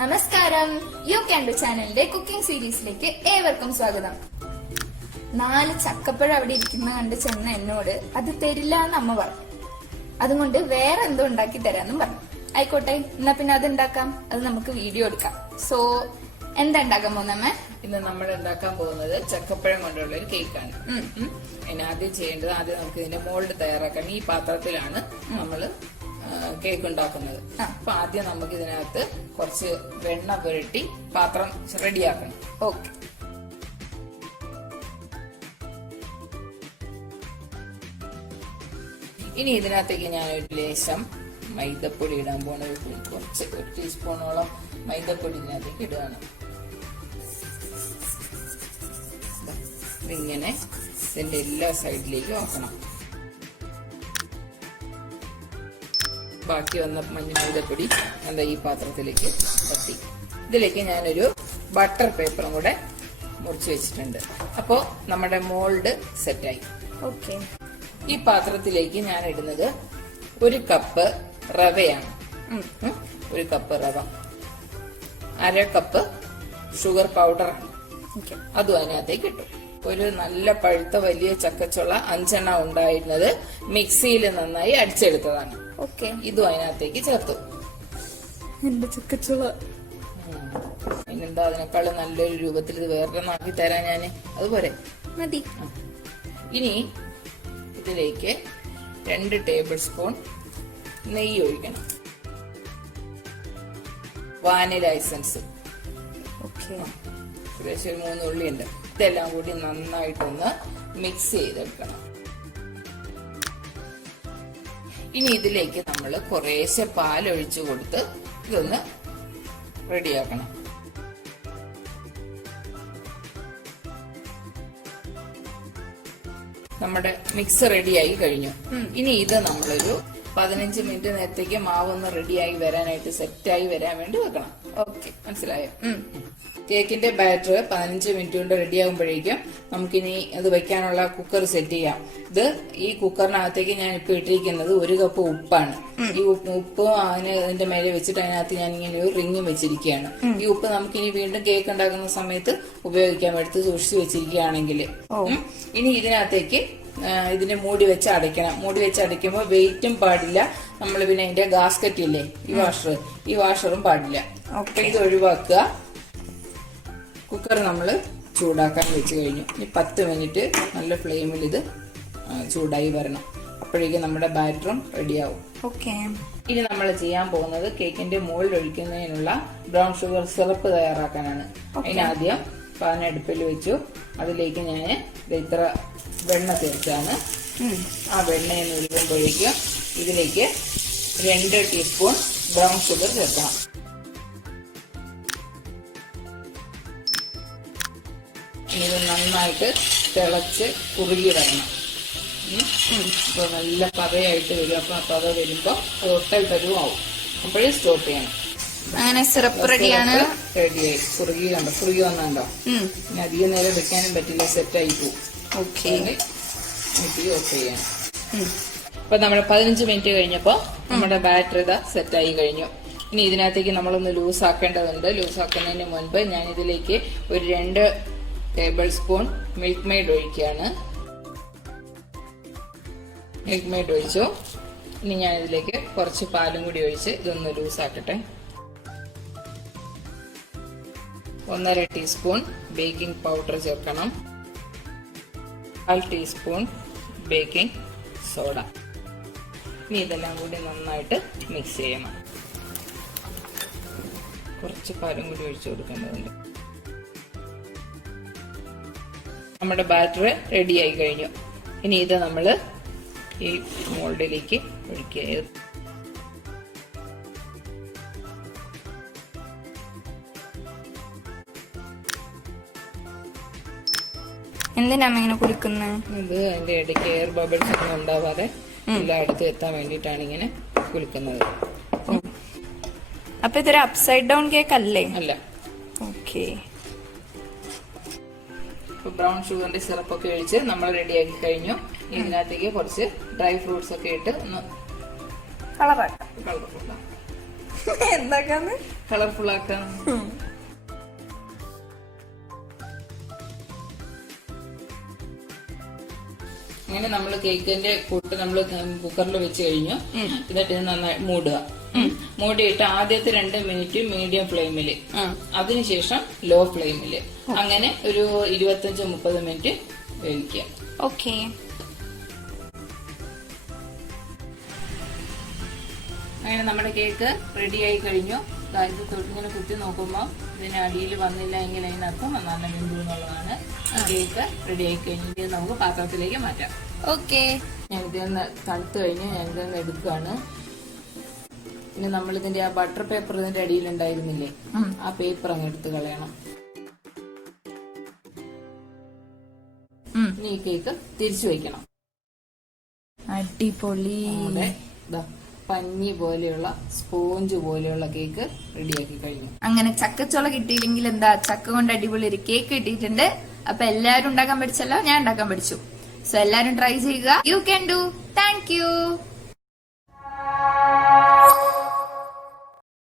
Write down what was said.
നമസ്കാരം, you can do ചാനലിന്റെ cooking സീരീസിലേക്ക് ഏവർക്കും സ്വാഗതം. 4 ചക്കപ്പഴം അവിടെ ഇരിക്കുന്ന കണ്ട് ചെന്ന എന്നോട് അത് തരില്ല എന്ന് അമ്മ പറഞ്ഞു. അതുകൊണ്ട് വേറെ എന്തോ ഉണ്ടാക്കി തരാന്നും പറഞ്ഞു. ആയിക്കോട്ടെ, എന്നാ പിന്നെ അത് ഉണ്ടാക്കാം. അത് നമുക്ക് വീഡിയോ എടുക്കാം. സോ എന്താ ഉണ്ടാക്കാൻ പോകുന്നമ്മ? ഇന്ന് നമ്മൾ ഉണ്ടാക്കാൻ പോകുന്നത് ചക്കപ്പഴം കൊണ്ടുള്ള ഒരു കേക്കാണ്. അതിന് ആദ്യം ചെയ്യേണ്ടത്, നമുക്ക് ഇതിന്റെ മോൾഡ് തയ്യാറാക്കണം. ഈ പാത്രത്തിലാണ് നമ്മള് കേക്ക് ഉണ്ടാക്കുന്നത്. അപ്പൊ ആദ്യം നമുക്ക് ഇതിനകത്ത് കുറച്ച് വെണ്ണ പുരട്ടി പാത്രം റെഡിയാക്കണം. ഓക്കെ. ഇനി ഇതിനകത്തേക്ക് ഞാൻ ഒരു ലേശം മൈദപ്പൊടി ഇടാൻ പോണ. കുറച്ച് 1 ടീസ്പൂണോളം മൈദപ്പൊടി ഇതിനകത്തേക്ക് ഇടുകയാണ്. ഇതിങ്ങനെ ഇതിന്റെ എല്ലാ സൈഡിലേക്കും ആക്കണം. ബാക്കി വന്ന മൈദപ്പൊടി എന്താ ഈ പാത്രത്തിലേക്ക് തട്ടി. ഇതിലേക്ക് ഞാനൊരു ബട്ടർ പേപ്പറും കൂടെ മുറിച്ച് വെച്ചിട്ടുണ്ട്. അപ്പോ നമ്മുടെ മോൾഡ് സെറ്റായി. ഓക്കെ. ഈ പാത്രത്തിലേക്ക് ഞാൻ ഇടുന്നത് 1 കപ്പ് റവയാണ്. 1 കപ്പ് റവ, 1/2 കപ്പ് ഷുഗർ പൗഡറാണ്. അതും അതിനകത്തേക്ക് ഇട്ടു. ഒരു നല്ല പഴുത്ത വലിയ ചക്കച്ചുള 5 എണ്ണം ഉണ്ടായിരുന്നത് മിക്സിയിൽ നന്നായി അടിച്ചെടുത്തതാണ്. ഓക്കെ. ഇതും അതിനകത്തേക്ക് ചേർത്തു. എന്റെ ചക്കച്ചുള പിന്നെന്താ, അതിനേക്കാളും നല്ലൊരു രൂപത്തിൽ ഇത് വേറൊന്നാക്കി തരാൻ ഞാന്. അതുപോലെ മതി. ഇനി ഇതിലേക്ക് 2 ടേബിൾ സ്പൂൺ നെയ്യ് ഒഴിക്കണം. വാനില എസൻസ് ഏകദേശം 3 ഉള്ളി ഉണ്ട്. ഇതെല്ലാം കൂടി നന്നായിട്ടൊന്ന് മിക്സ് ചെയ്തെടുക്കണം. ഇനി ഇതിലേക്ക് നമ്മൾ കുറേശ്ശെ പാലൊഴിച്ചു കൊടുത്ത് ഇതൊന്ന് റെഡിയാക്കണം. നമ്മുടെ മിക്സ് റെഡിയായി കഴിഞ്ഞു. ഇനി ഇത് നമ്മളൊരു 15 മിനിറ്റ് നേരത്തേക്ക് മാവൊന്ന് റെഡിയായി വരാനായിട്ട്, സെറ്റായി വരാൻ വേണ്ടി വെക്കണം. ഓക്കെ, മനസ്സിലായോ? കേക്കിന്റെ ബാറ്റർ 15 മിനിറ്റ് കൊണ്ട് റെഡിയാകുമ്പോഴേക്കും നമുക്കിനി അത് വെക്കാനുള്ള കുക്കർ സെറ്റ് ചെയ്യാം. ഈ കുക്കറിനകത്തേക്ക് ഞാൻ ഇപ്പൊ ഇട്ടിരിക്കുന്നത് 1 കപ്പ് ഉപ്പാണ്. ഈ ഉപ്പ് അതിന്റെ മേലെ വെച്ചിട്ട് അതിനകത്ത് ഞാൻ ഇങ്ങനെ ഒരു റിങ്ങും വെച്ചിരിക്കുകയാണ്. ഈ ഉപ്പ് നമുക്കിനി വീണ്ടും കേക്ക് ഉണ്ടാക്കുന്ന സമയത്ത് ഉപയോഗിക്കാം, എടുത്ത് സൂക്ഷിച്ചു വെച്ചിരിക്കുകയാണെങ്കിൽ. ഇനി ഇതിനകത്തേക്ക് ഇതിനെ മൂടി വെച്ച് അടയ്ക്കണം. മൂടി വെച്ച് അടയ്ക്കുമ്പോൾ വെയിറ്റും പാടില്ല. നമ്മൾ പിന്നെ അതിന്റെ ഗാസ്കറ്റ് ഇല്ലേ, ഈ വാഷറും പാടില്ല. അപ്പൊ ഇത് ഒഴിവാക്കുക. കുക്കർ നമ്മൾ ചൂടാക്കാൻ വെച്ച് കഴിഞ്ഞു. ഇനി 10 മിനിറ്റ് നല്ല ഫ്ലെയിമിൽ ഇത് ചൂടായി വരണം. അപ്പോഴേക്കും നമ്മുടെ ബാറ്ററും റെഡിയാവും. ഓക്കെ. ഇനി നമ്മൾ ചെയ്യാൻ പോകുന്നത് കേക്കിന്റെ മുകളിൽ ഒഴിക്കുന്നതിനുള്ള ബ്രൗൺ ഷുഗർ സിറപ്പ് തയ്യാറാക്കാനാണ്. അതിനാദ്യം പാൻ അടുപ്പിൽ വെച്ചു. അതിലേക്ക് ഞാൻ ഇത്ര വെണ്ണ ചേർത്താണ്. ആ വെണ്ണയെന്ന് ഒഴിക്കുമ്പോഴേക്കും ഇതിലേക്ക് 2 ടീസ്പൂൺ ബ്രൗൺ ഷുഗർ ചേർക്കണം. ഇനി ഇത് നന്നായിട്ട് തിളച്ച് കുറുകി വരണം. ഇപ്പൊ നല്ല പതയായിട്ട് വരും. അപ്പൊ ആ പത വരുമ്പോ ഒട്ടൽ പരുവാവും. അപ്പോഴേ സ്റ്റോപ്പ് ചെയ്യണം. അങ്ങനെ സിറപ്പ് റെഡിയാണ്. റെഡിയായി. കുറുകി കണ്ടോ, കുറുകി വന്നുണ്ടോ? ഇനി അധികം നേരം വെക്കാനും പറ്റില്ല, സെറ്റായി പോവും. ഓക്കെ. ഓഫ് ചെയ്യണം. അപ്പൊ നമ്മൾ 15 മിനിറ്റ് കഴിഞ്ഞപ്പോ നമ്മുടെ ബാറ്റർ ഇതാ സെറ്റായി കഴിഞ്ഞു. ഇനി ഇതിനകത്തേക്ക് നമ്മളൊന്ന് ലൂസ് ആക്കേണ്ടതുണ്ട്. ലൂസ് ആക്കുന്നതിന് മുൻപ് ഞാൻ ഇതിലേക്ക് ഒരു 2 ടേബിൾ സ്പൂൺ മിൽക്ക് മെയ്ഡ് ഒഴിക്കുകയാണ്. മിൽക്ക് മെയ്ഡ് ഒഴിച്ചു. ഇനി ഞാൻ ഇതിലേക്ക് കുറച്ച് പാലും കൂടി ഒഴിച്ച് ഇതൊന്ന് ലൂസ് ആക്കട്ടെ. 1/2 ടീസ്പൂൺ ബേക്കിംഗ് പൗഡർ ചേർക്കണം. 1/2 ടീസ്പൂൺ ബേക്കിംഗ് സോഡ. ഇനി ഇതെല്ലാം കൂടി നന്നായിട്ട് മിക്സ് ചെയ്യണം. കുറച്ച് പാലും കൂടി ഒഴിച്ചു കൊടുക്കേണ്ടതുണ്ട്. നമ്മുടെ ബാറ്റർ റെഡിയായി കഴിഞ്ഞു. ഇനി ഇത് നമ്മൾ ഈ മോൾഡിലേക്ക് ഒഴിക്കുക. എന്തിനാ ഇങ്ങനെ കുളിക്കുന്നത്? ഇത് അതിന്റെ ഇടയ്ക്ക് എയർ ബബിൾസ് ഒന്നും ഉണ്ടാവാതെ എല്ലായിടത്തും എത്താൻ വേണ്ടിയിട്ടാണ് ഇങ്ങനെ കുളിക്കുന്നത്. അപ്പൊ ഇതൊരു അപ്സൈഡ് ഡൗൺ കേക്ക് അല്ലേ? അല്ല. ഓക്കെ. ബ്രൗൺ ഷുഗറിന്റെ സിറപ്പൊക്കെ ഒഴിച്ച് നമ്മൾ റെഡിയാക്കി കഴിഞ്ഞു. ഇതിനകത്തേക്ക് കുറച്ച് ഡ്രൈ ഫ്രൂട്ട്സ് ഒക്കെ ഇട്ട് ഒന്ന് കളറാക്കാം. എന്താക്കാന്ന് കളർഫുൾ ആക്കാം. അങ്ങനെ നമ്മൾ കേക്കിന്റെ കൂട്ട് നമ്മൾ കുക്കറിൽ വെച്ച് കഴിഞ്ഞു. എന്നിട്ട് ഇത് നന്നായി മൂടുക. മൂടിയിട്ട് ആദ്യത്തെ 2 മിനിറ്റ് മീഡിയം ഫ്ലെയിമില്, അതിനുശേഷം ലോ ഫ്ലെയിമില്, അങ്ങനെ ഒരു 25-30 മിനിറ്റ് വേവിക്കുക. ഓക്കെ. അങ്ങനെ നമ്മുടെ കേക്ക് റെഡിയായി കഴിഞ്ഞു. ഇത് തൊട്ടിങ്ങനെ കുത്തി നോക്കുമ്പോൾ ഇതിന് അടിയിൽ വന്നില്ല എങ്കിൽ അതിനർത്ഥം നല്ല വെന്തു എന്നുള്ളതാണ്. കേക്ക് റെഡിയായി കഴിഞ്ഞു. ഇത് നമുക്ക് പാത്രത്തിലേക്ക് മാറ്റാം. ഓക്കെ. ഞാൻ ഇതിന്ന് തണുത്ത് കഴിഞ്ഞ് ഞാൻ ഇതിന്ന് എടുക്കുകയാണ്. പിന്നെ നമ്മളിതിന്റെ ആ ബട്ടർ പേപ്പർ ഇതിന്റെ അടിയിലുണ്ടായിരുന്നില്ലേ, ആ പേപ്പർ അങ്ങ് എടുത്ത് കളയണം. ഇനി ഈ കേക്ക് തിരിച്ചു വെക്കണം. അടിപൊളി. പഞ്ഞി പോലെയുള്ള സ്പോഞ്ച് പോലെയുള്ള കേക്ക് റെഡിയാക്കി കഴിഞ്ഞു. അങ്ങനെ ചക്കച്ചോള കിട്ടിയില്ലെങ്കിൽ എന്താ, ചക്ക കൊണ്ട് അടിപൊളി ഒരു കേക്ക് കിട്ടിയിട്ടുണ്ട്. അപ്പൊ എല്ലാരും ഉണ്ടാക്കാൻ പഠിച്ചല്ലോ, ഞാൻ ഉണ്ടാക്കാൻ പഠിച്ചു. സോ എല്ലാരും ട്രൈ ചെയ്യുക. You can do. Thank you.